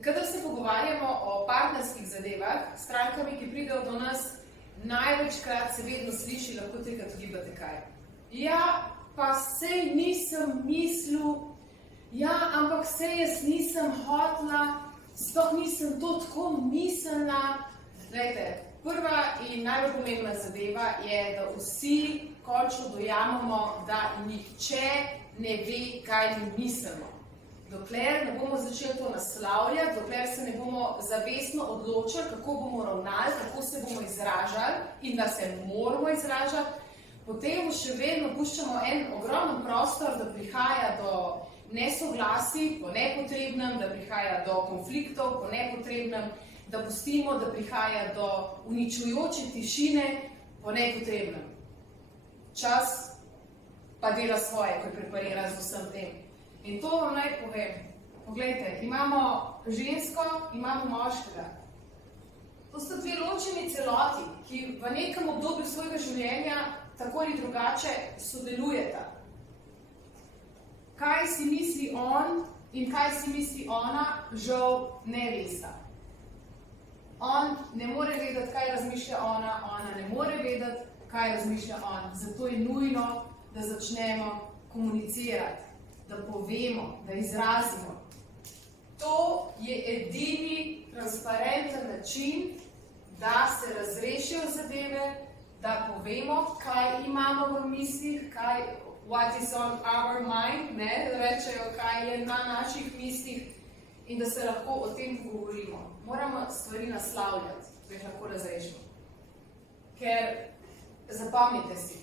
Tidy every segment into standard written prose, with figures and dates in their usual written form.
Kadar se pogovarjamo o partnerskih zadevah, strankami, ki pridejo do nas, največkrat se vedno sliši, lahko trikrat ugibate kaj. Ja, pa sej nisem mislil, ja, ampak sej jaz nisem hotla, sploh nisem to tako mislila. Glejte, prva in najbolj pomembna zadeva je, da vsi končno dojamemo, da nihče ne ve, kaj mi mislimo. Dokler ne bomo začeli to naslavljati, dokler se ne bomo zavestno odločili, kako bomo ravnali, kako se bomo izražali in da se moramo izražati, potem še vedno puščamo en ogromen prostor, da prihaja do nesoglasij po nepotrebnem, da prihaja do konfliktov po nepotrebnem, da pustimo, da prihaja do uničujoče tišine po nepotrebnem. Čas pa dela svoje, ko je preparira z vsem tem. In to vam naj povem. Poglejte, imamo žensko, imamo moškega. To sta dve ločeni celoti, ki v nekem obdobju svojega življenja tako ali drugače sodelujeta. Kaj si misli on in kaj si misli ona, žal ne vesta. On ne more vedeti, kaj razmišlja ona, ona ne more vedeti, kaj razmišlja on. Zato je nujno, da začnemo komunicirati, da povemo, da izrazimo. To je edini transparenten način, da se razrešijo zadeve, da povemo, kaj imamo v mislih, what is on our mind, da rečejo, kaj je na naših mislih in da se lahko o tem pogovorimo. Moramo stvari naslavljati, da jih lahko razrešimo. Ker, zapomnite si,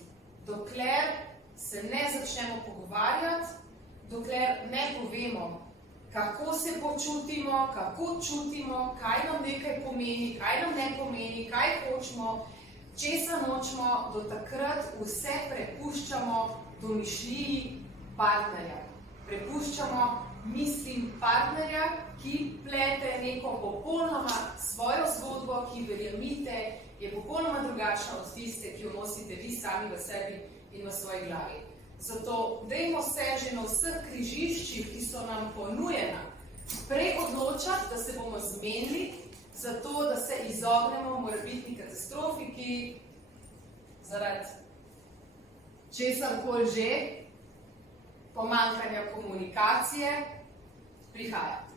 dokler se ne začnemo pogovarjati, dokler ne povemo, kako se počutimo, kako čutimo, kaj nam nekaj pomeni, kaj nam ne pomeni, kaj hočemo, česa nočemo, do takrat vse prepuščamo domišljiji partnerja. Prepuščamo mislim partnerja, ki plete neko popolnoma svojo zgodbo, ki, verjemite, je popolnoma drugačna od tiste, ki jo nosite vi sami v sebi in v svoji glavi. Zato dajmo se že na vseh križiščih, ki so nam ponujena, prej odločati, da se bomo zmenili, zato da se izognemo morebitni katastrofi, ki zaradi česarkoli že, pomanjkanja komunikacije, prihaja.